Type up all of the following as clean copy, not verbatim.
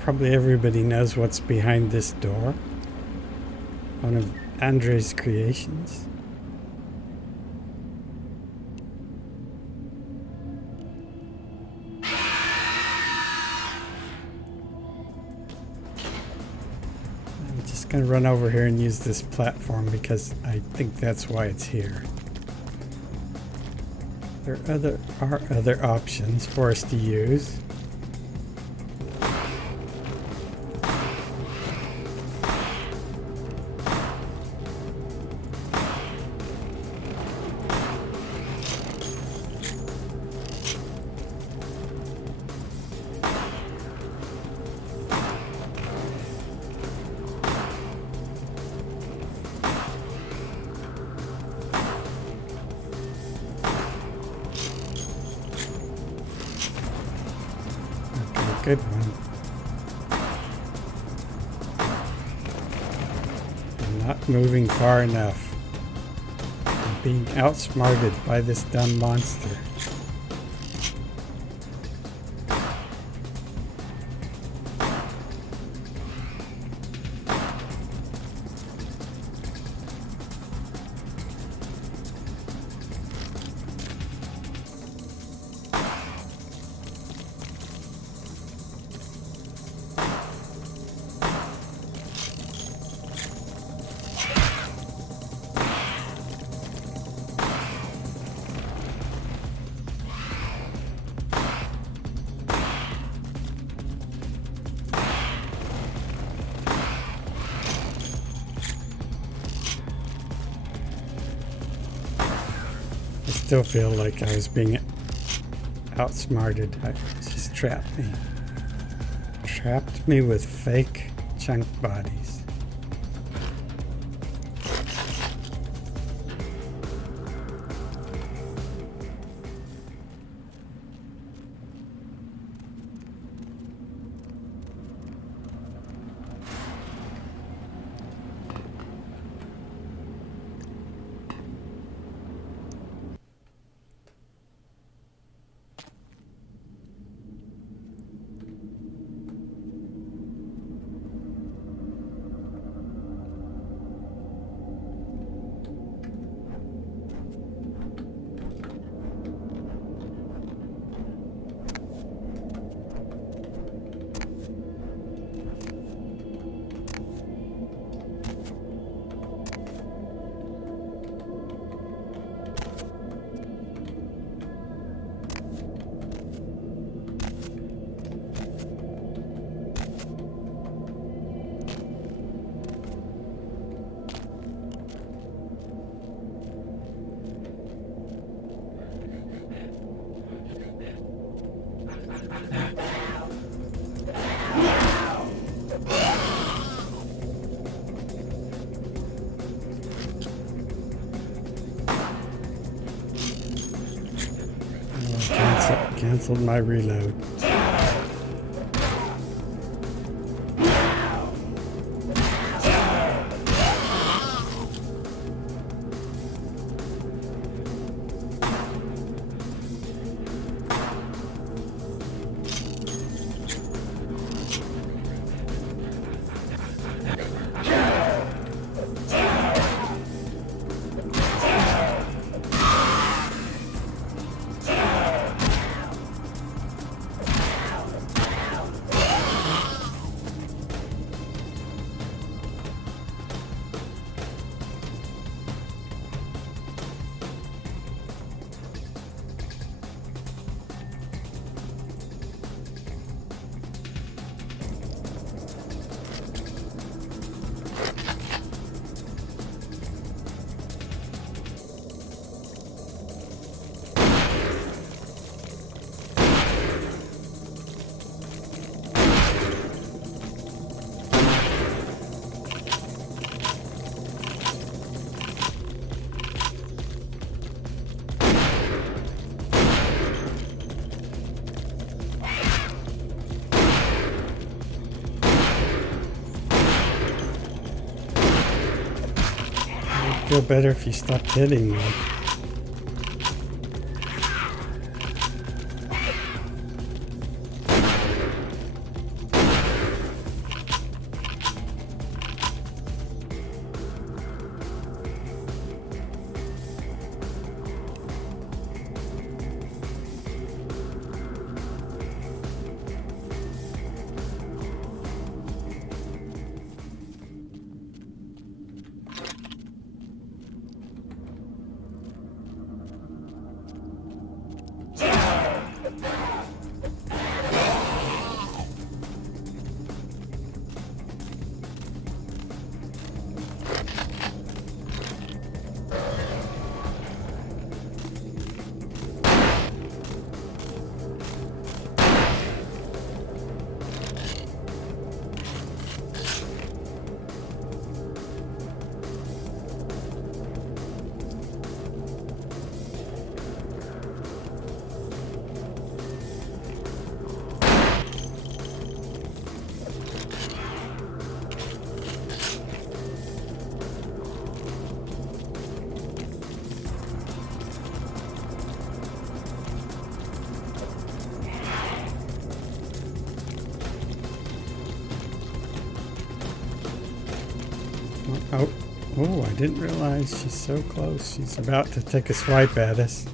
Probably everybody knows what's behind this door. One of Andre's creations. I'm just gonna run over here and use this platform because I think that's why it's here. There are other options for us to use. Good one. I'm not moving far enough. I'm being outsmarted by this dumb monster. I still feel like I was being outsmarted. She's trapped me. Trapped me with fake chunk bodies. Canceled my reload. I'd feel better if you stopped hitting me. Oh, oh, I didn't realize she's so close. She's about to take a swipe at us.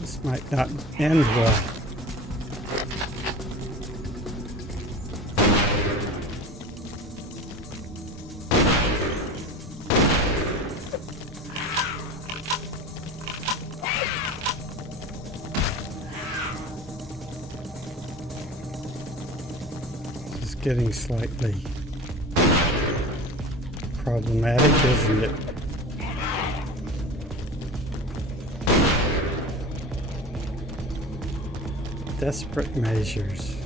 This might not end well. Getting slightly problematic, isn't it? Desperate measures.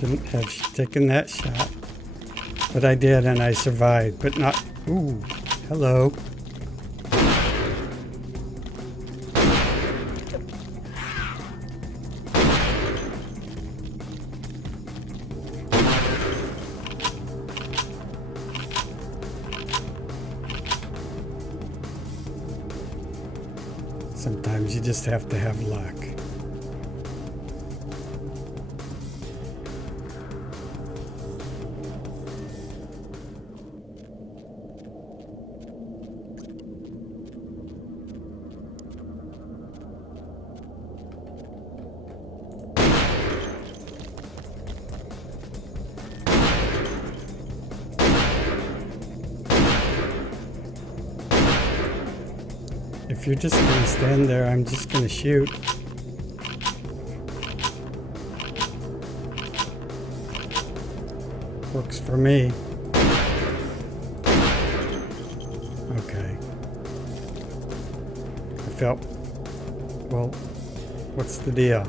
Shouldn't have taken that shot, but I did, and I survived, but not. Ooh, hello. Sometimes you just have to have luck. If you're just gonna stand there, I'm just gonna shoot. Works for me. Okay. I felt, well, what's the deal?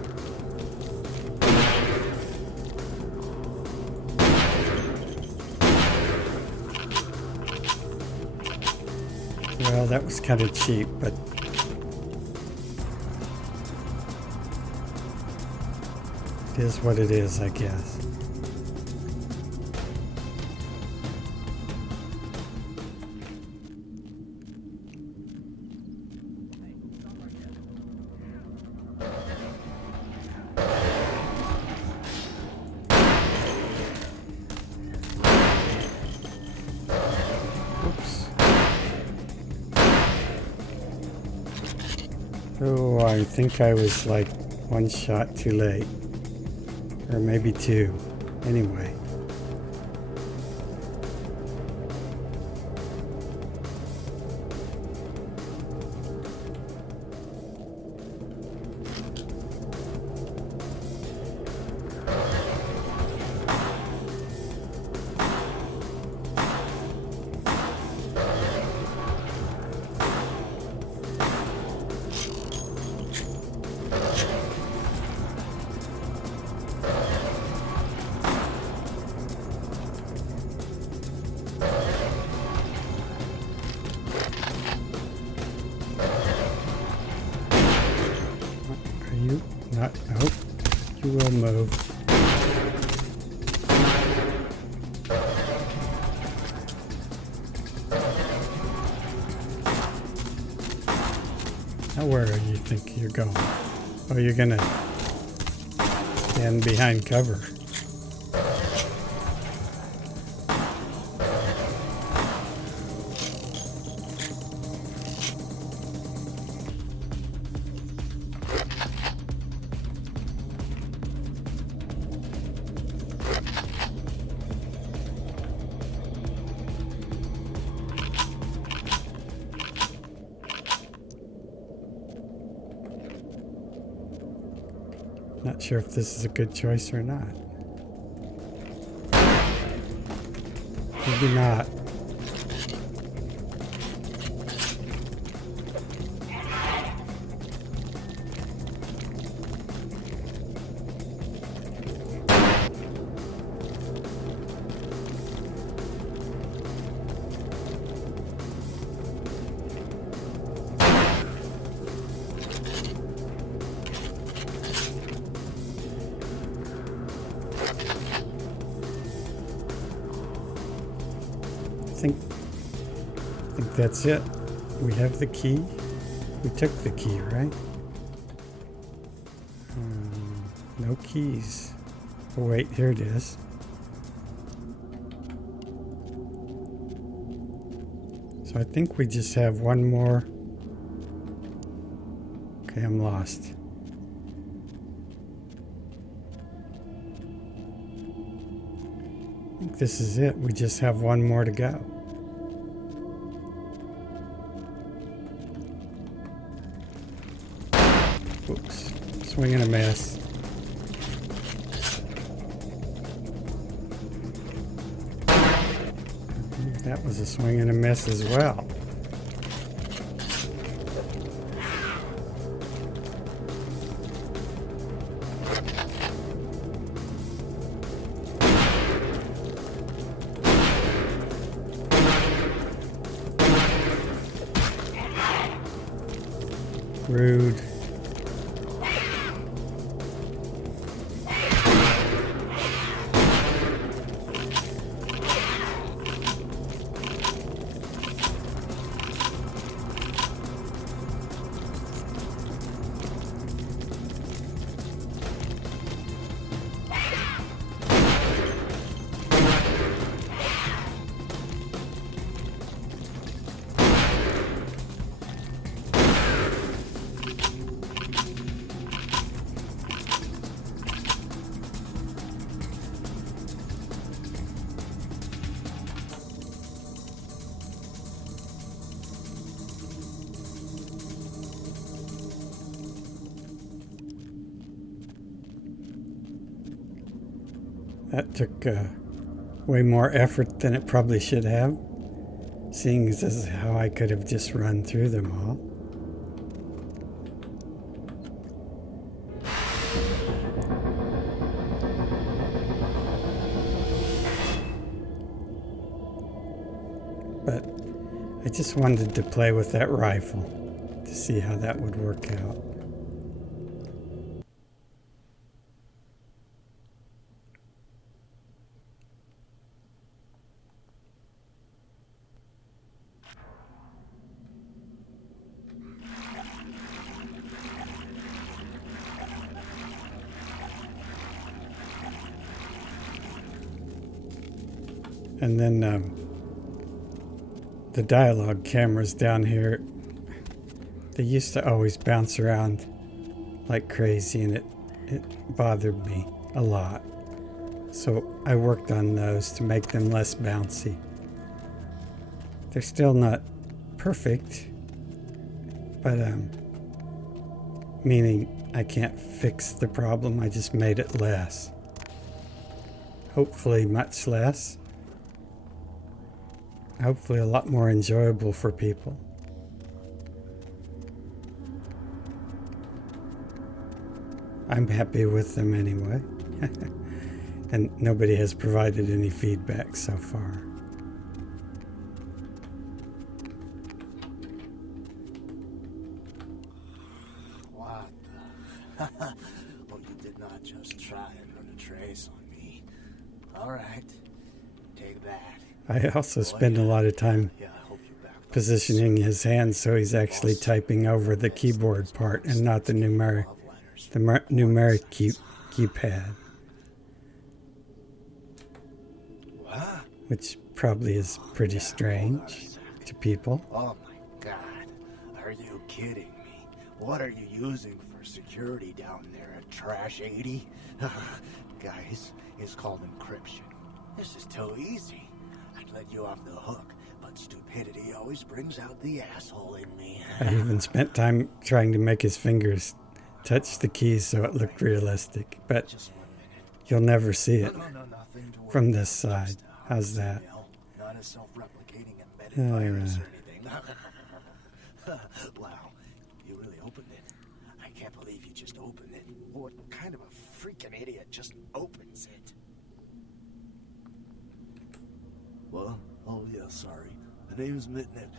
Well, that was kind of cheap, but it is what it is, I guess. Oh, I think I was like one shot too late. Or maybe two. Anyway. Not, oh, you will move. Now where do you think you're going? Oh, you're gonna stand behind cover. Not sure if this is a good choice or not. Maybe not. I think that's it. We have the key. We took the key, right? No keys. Oh wait, here it is. So I think we just have one more. Okay, I'm lost. I think this is it. We just have one more to go. Oops. Swing and a miss. That was a swing and a miss as well. Rude. That took way more effort than it probably should have, seeing as this is how I could have just run through them all. But I just wanted to play with that rifle to see how that would work out. And then the dialogue cameras down here, they used to always bounce around like crazy, and it bothered me a lot. So I worked on those to make them less bouncy. They're still not perfect, but meaning I can't fix the problem, I just made it less. Hopefully much less. Hopefully a lot more enjoyable for people. I'm happy with them anyway. And nobody has provided any feedback so far. What the? Well, you did not just try and run a trace on me. All right, take that. I also spend a lot of time positioning his hands so he's actually typing over the keyboard part and not the numeric keypad. Which probably is pretty strange to people. Oh my God, are you kidding me? What are you using for security down there at Trash 80? Guys, it's called encryption. This is too easy. I'd let you off the hook, but stupidity always brings out the asshole in me. I even spent time trying to make his fingers touch the keys so it looked realistic, but you'll never see it from this side. How's that? Not a self-replicating embedded virus or anything. Wow, you really opened it. I can't believe you just opened it. What kind of a freaking idiot just opens it? What? Oh, yeah, sorry. The name is Mitnick.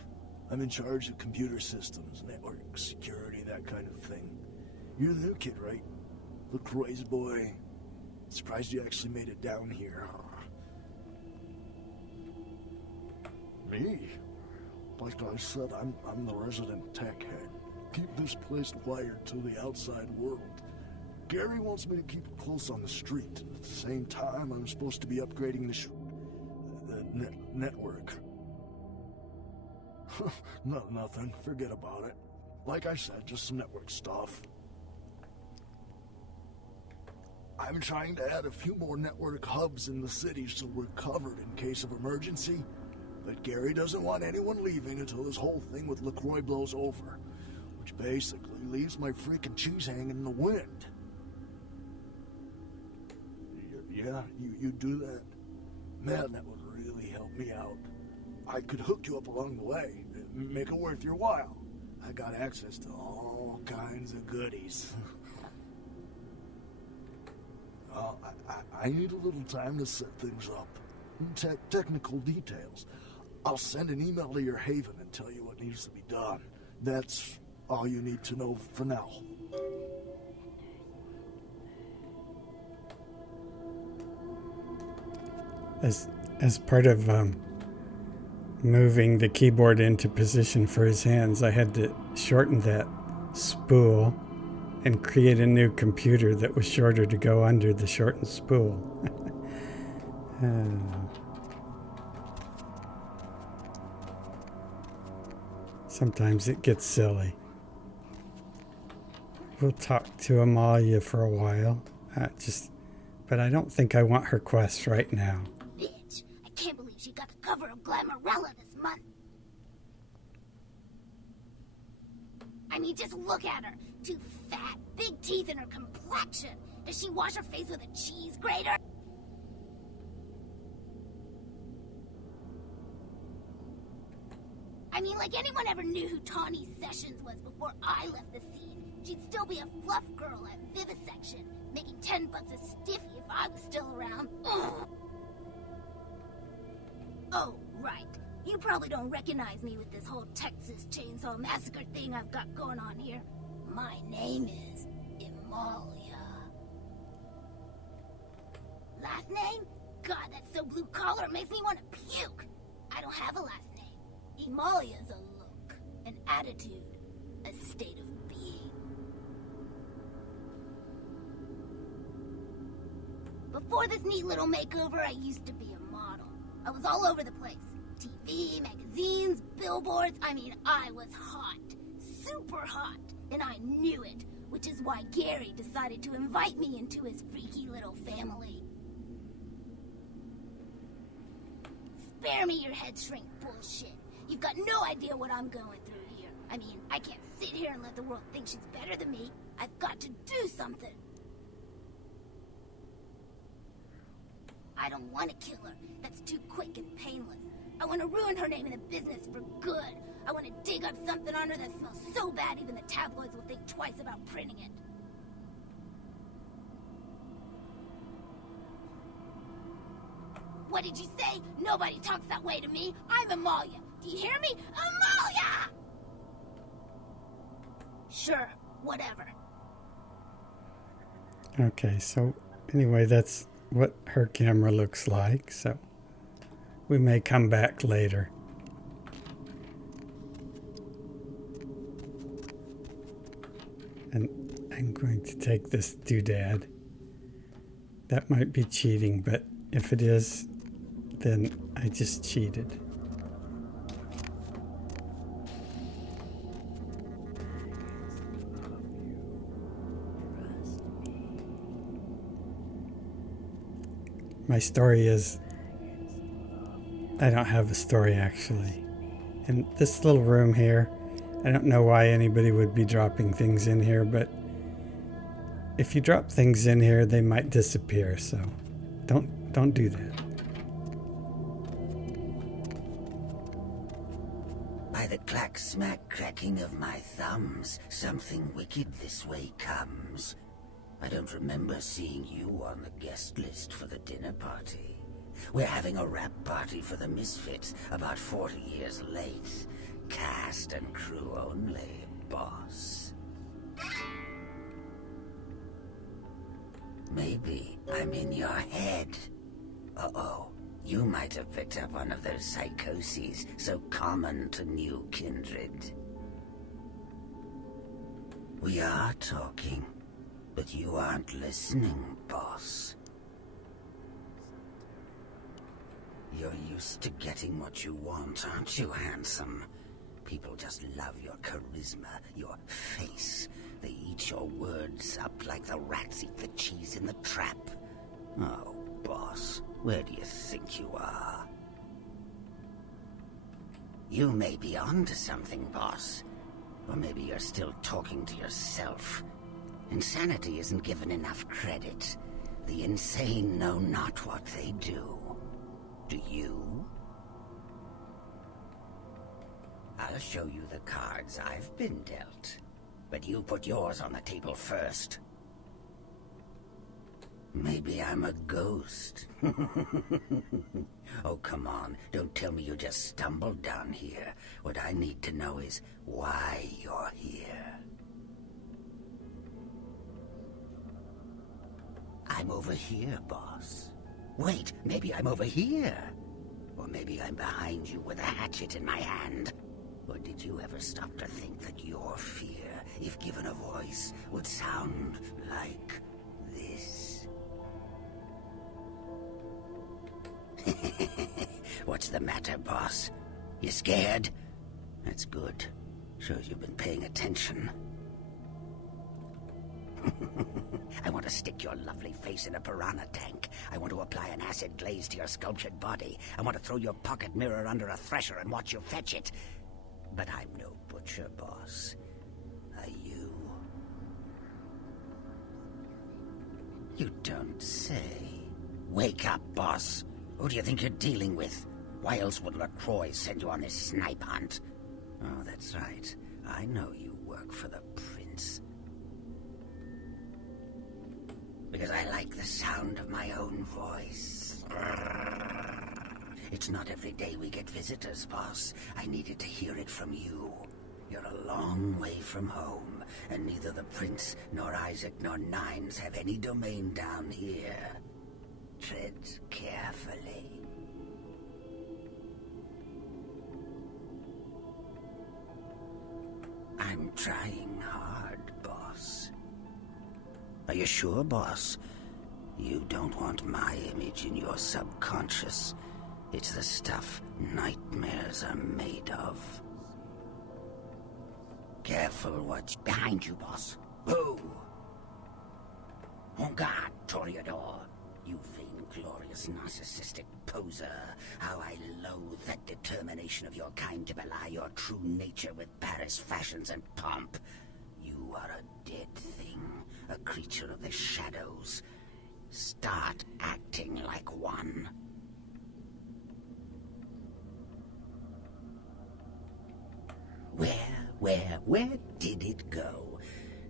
I'm in charge of computer systems, network security, that kind of thing. You're the new kid, right? The crazy boy. Surprised you actually made it down here. Me? Like I said, I'm the resident tech head. Keep this place wired to the outside world. Gary wants me to keep it close on the street. At the same time, I'm supposed to be upgrading the network. Nothing. Forget about it. Like I said, just some network stuff. I'm trying to add a few more network hubs in the city so we're covered in case of emergency. But Gary doesn't want anyone leaving until this whole thing with LaCroix blows over. Which basically leaves my freaking cheese hanging in the wind. Yeah, you do that? Man, that would really help me out. I could hook you up along the way, make it worth your while. I got access to all kinds of goodies. I need a little time to set things up. Technical details. I'll send an email to your haven and tell you what needs to be done. That's all you need to know for now. As part of moving the keyboard into position for his hands, I had to shorten that spool and create a new computer that was shorter to go under the shortened spool. Sometimes it gets silly. We'll talk to Imalia for a while, but I don't think I want her quest right now. Bitch, I can't believe she got the cover of Glamourella this month. I mean, just look at her. Too fat, big teeth, and her complexion. Does she wash her face with a cheese grater? I mean, like anyone ever knew who Tawny Sessions was before I left the scene, she'd still be a fluff girl at Vivisection, making $10 a stiffy if I was still around. Ugh. Oh, right. You probably don't recognize me with this whole Texas Chainsaw Massacre thing I've got going on here. My name is Imalia. Last name? God, that's so blue collar, it makes me want to puke. I don't have a last name. Imalia's a look, an attitude, a state of being. Before this neat little makeover, I used to be a model. I was all over the place. TV, magazines, billboards. I mean, I was hot. Super hot. And I knew it, which is why Gary decided to invite me into his freaky little family. Spare me your head shrink bullshit. You've got no idea what I'm going through here. I mean, I can't sit here and let the world think she's better than me. I've got to do something. I don't want to kill her. That's too quick and painless. I want to ruin her name in the business for good. I want to dig up something on her that smells so bad even the tabloids will think twice about printing it. What did you say? Nobody talks that way to me. I'm Imalia. Do you hear me? Imalia! Sure, whatever. Okay, so anyway, that's what her camera looks like, so we may come back later. And I'm going to take this doodad. That might be cheating, but if it is, then I just cheated. My story is, I don't have a story actually. In this little room here, I don't know why anybody would be dropping things in here, but if you drop things in here, they might disappear, so don't do that. By the clack-smack cracking of my thumbs, something wicked this way comes. I don't remember seeing you on the guest list for the dinner party. We're having a wrap party for the Misfits about 40 years late. Cast and crew only, boss. maybe I'm in your head. Uh-oh. You might have picked up one of those psychoses so common to new kindred. We are talking, but you aren't listening, boss. You're used to getting what you want, aren't you, handsome? People just love your charisma, your face. They eat your words up like the rats eat the cheese in the trap. Oh, boss, where do you think you are? You may be onto something, boss. Or maybe you're still talking to yourself. Insanity isn't given enough credit. The insane know not what they do. Do you? I'll show you the cards I've been dealt. But you put yours on the table first. Maybe I'm a ghost. Oh, come on. Don't tell me you just stumbled down here. What I need to know is why you're here. I'm over here, boss. Wait, maybe I'm over here. Or maybe I'm behind you with a hatchet in my hand. Or did you ever stop to think that your fear, if given a voice, would sound like this? What's the matter, boss? You scared? That's good. Shows you've been paying attention. I want to stick your lovely face in a piranha tank. I want to apply an acid glaze to your sculptured body. I want to throw your pocket mirror under a thresher and watch you fetch it. But I'm no butcher, boss. Are you? You don't say. Wake up, boss. Who do you think you're dealing with? Why else would LaCroix send you on this snipe hunt? Oh, that's right. I know you work for the prince. Because I like the sound of my own voice. It's not every day we get visitors, boss. I needed to hear it from you. You're a long way from home, and neither the prince, nor Isaac, nor Nines have any domain down here. Tread carefully. I'm trying hard, boss. Are you sure, boss? You don't want my image in your subconscious. It's the stuff nightmares are made of. Careful what's behind you, boss. Whoa! En garde, Toreador. You vain-glorious narcissistic poser. How I loathe that determination of your kind to belie your true nature with Paris fashions and pomp. You are a dead thing, a creature of the shadows. Start acting like one. Where did it go?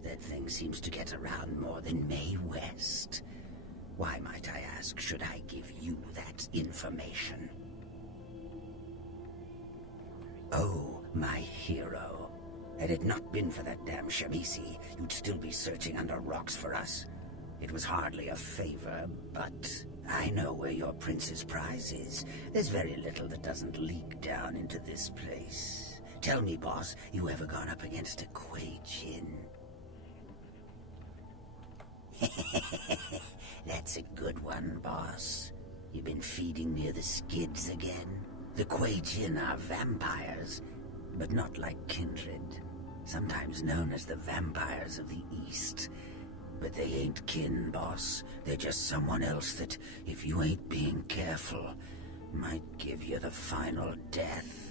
That thing seems to get around more than Mae West. Why, might I ask, should I give you that information? Oh, my hero. Had it not been for that damn Shamisi, you'd still be searching under rocks for us. It was hardly a favor, but I know where your prince's prize is. There's very little that doesn't leak down into this place. Tell me, boss, you ever gone up against a Kuei Jin? That's a good one, boss. You've been feeding near the skids again? The Kuei Jin are vampires, but not like kindred. Sometimes known as the vampires of the East. But they ain't kin, boss. They're just someone else that, if you ain't being careful, might give you the final death.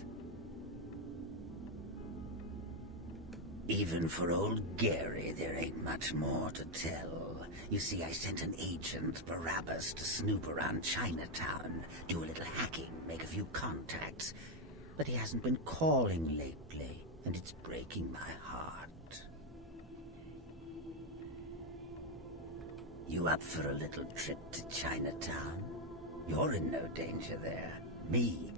Even for old Gary, there ain't much more to tell. You see, I sent an agent, Barabbas, to snoop around Chinatown, do a little hacking, make a few contacts. But he hasn't been calling lately, and it's breaking my heart. You up for a little trip to Chinatown? You're in no danger there. Me?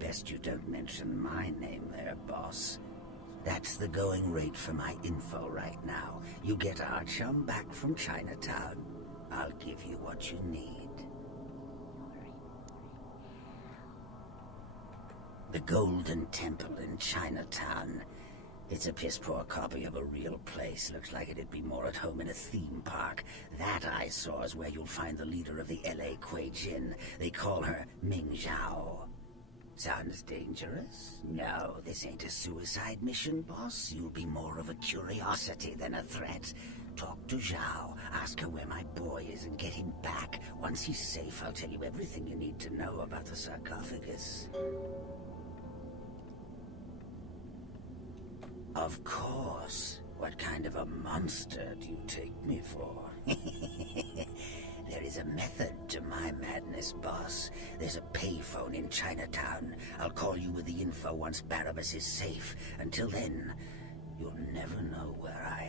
Best you don't mention my name there, boss. That's the going rate for my info right now. You get our chum back from Chinatown. I'll give you what you need. The Golden Temple in Chinatown. It's a piss-poor copy of a real place. Looks like it'd be more at home in a theme park. That I saw is where you'll find the leader of the L.A. Kuei Jin. They call her Ming Zhao. Sounds dangerous? No, this ain't a suicide mission, boss. You'll be more of a curiosity than a threat. Talk to Zhao, ask her where my boy is, and get him back. Once he's safe, I'll tell you everything you need to know about the sarcophagus. Of course. What kind of a monster do you take me for? There is a method to my madness, boss. There's a payphone in Chinatown. I'll call you with the info once Barabbas is safe. Until then, you'll never know where I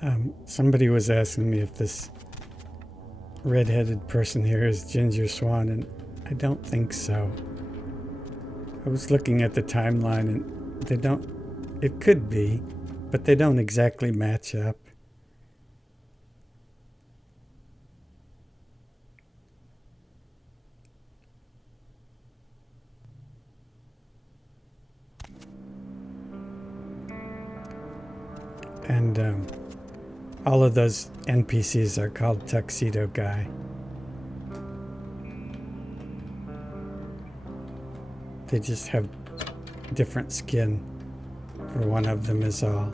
am. Somebody was asking me if this red-headed person here is Ginger Swan, and I don't think so. I was looking at the timeline, and they don't. It could be, but they don't exactly match up. And all of those NPCs are called Tuxedo Guy. They just have different skin for one of them is all.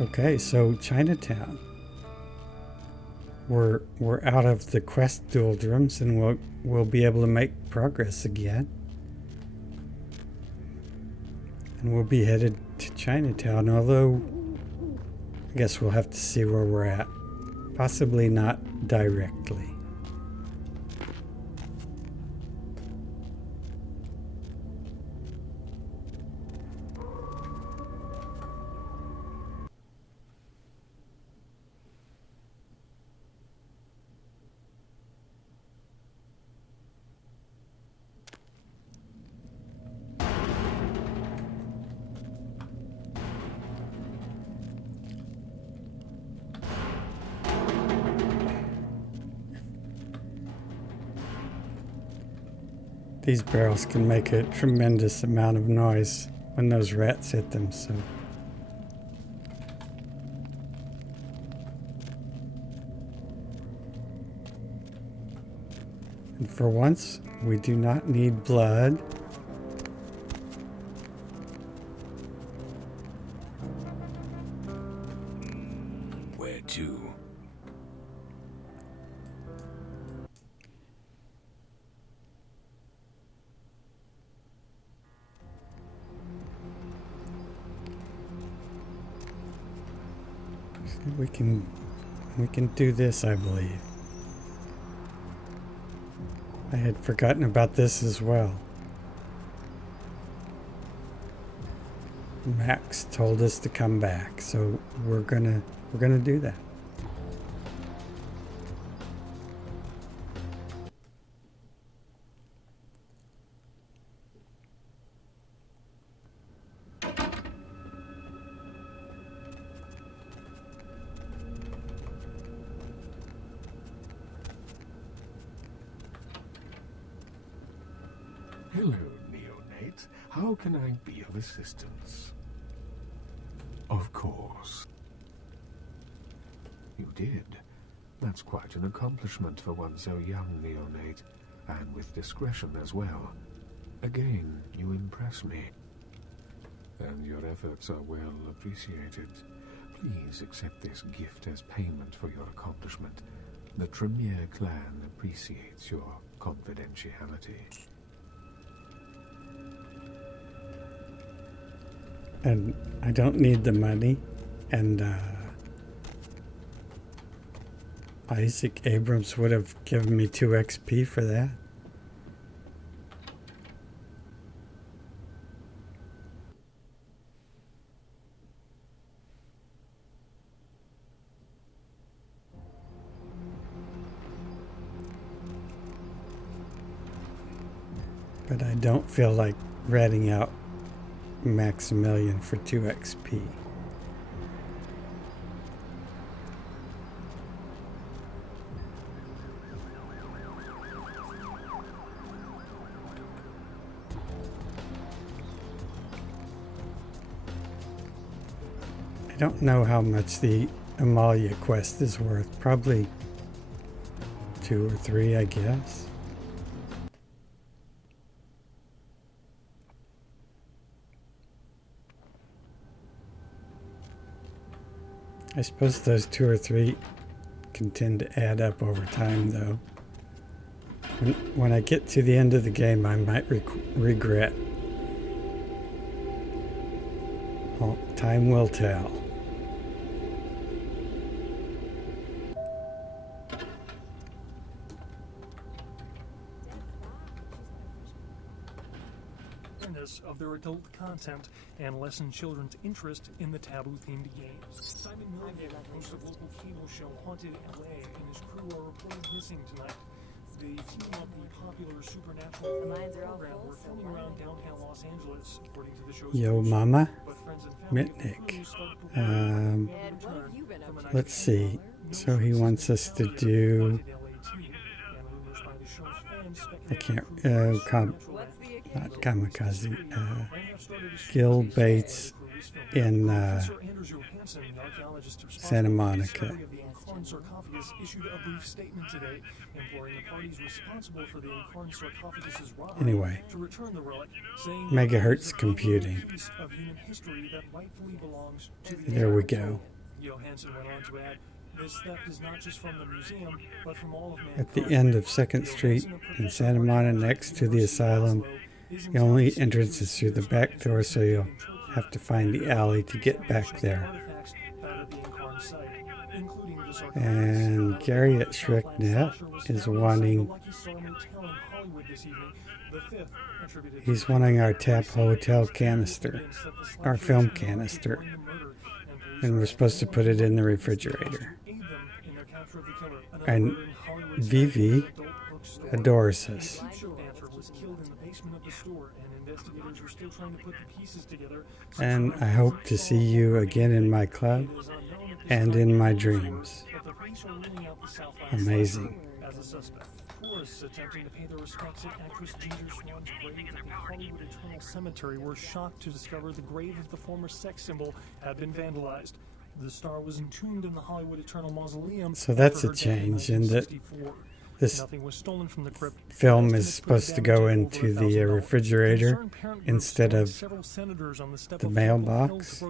Okay, so Chinatown. We're out of the quest doldrums, and we'll be able to make progress again. And we'll be headed to Chinatown, although I guess we'll have to see where we're at. Possibly not directly. These barrels can make a tremendous amount of noise when those rats hit them, so. And for once, we do not need blood. Where to? We can do this, I believe. I had forgotten about this as well. Max told us to come back, so we're gonna do that. Hello, neonate. How can I be of assistance? Of course. You did. That's quite an accomplishment for one so young, neonate, and with discretion as well. Again, you impress me. And your efforts are well appreciated. Please accept this gift as payment for your accomplishment. The Tremere clan appreciates your confidentiality. And I don't need the money. And Isaac Abrams would have given me 2 XP for that. But I don't feel like ratting out Maximilian for 2 XP. I don't know how much the Imalia quest is worth. Probably 2 or 3, I guess. I suppose those 2 or 3 can tend to add up over time, though. When I get to the end of the game, I might regret. Well, time will tell. Of their adult content and lessen children's interest in the taboo-themed games. Simon Milligan, host of local cable show Haunted LA, and his crew are reported missing tonight. The team of the popular supernatural program were filming around downtown Los Angeles, according to the show's Yo Mama, but friends and family Mitnick. Let's see. So he wants us to do. I can't. Not kamikaze. Gil Bates in Santa Monica. Sarcophagus issued a brief statement today imploring the parties responsible for the Incarn sarcophagus's robbery Anyway, to return the relic, saying megahertz computing. piece of human history that rightfully belongs to the There we go. Johansson went on to add, this theft is not just from the museum, but from all of mankind. At the end of 2nd Street in Santa Monica, next to the asylum, the only entrance is through the back door, so you'll have to find the alley to get back there. And Gary at ShrekNet is wanting. He's wanting our Tap Hotel canister, our film canister, and we're supposed to put it in the refrigerator. And Vivi adores us. And I hope to see you again in my club and in my dreams. Amazing. Tourists attempting to pay their respects at actress Ginger Swan's grave at the Hollywood Eternal Cemetery were shocked to discover the grave of the former sex symbol had been vandalized. The star was entombed in the Hollywood Eternal Mausoleum. So that's a change in that this film is supposed to go into the refrigerator instead of the mailbox.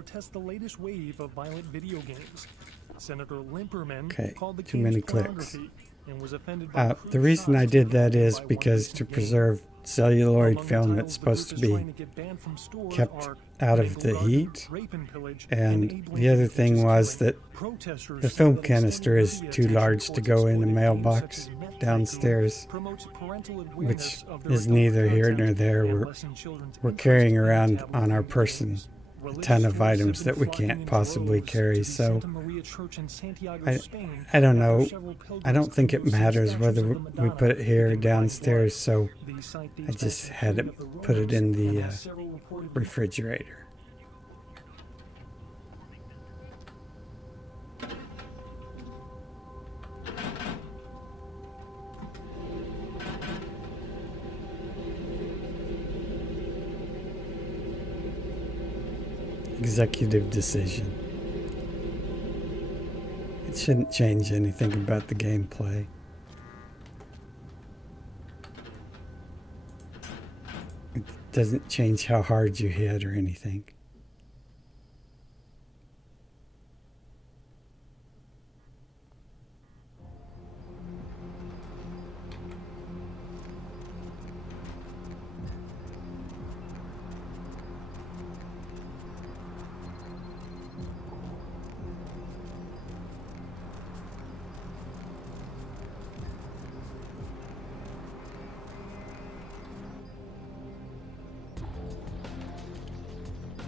Okay, too many clicks. The reason I did that is because to preserve celluloid film, it's supposed to be kept out of the heat. And the other thing was that the film canister is too large to go in a mailbox downstairs, which is neither here nor there. We're carrying around on our person a ton of items that we can't possibly carry, so I don't know. I don't think it matters whether we put it here or downstairs, so I just had to put it in the refrigerator. Executive decision. It shouldn't change anything about the gameplay. It doesn't change how hard you hit or anything.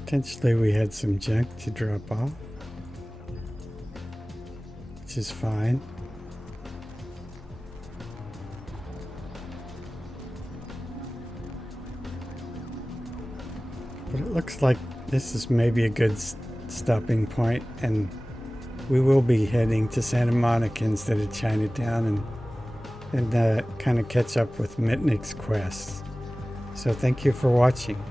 Potentially we had some junk to drop off, which is fine. But it looks like this is maybe a good stopping point, and we will be heading to Santa Monica instead of Chinatown and kind of catch up with Mitnick's quest. So thank you for watching.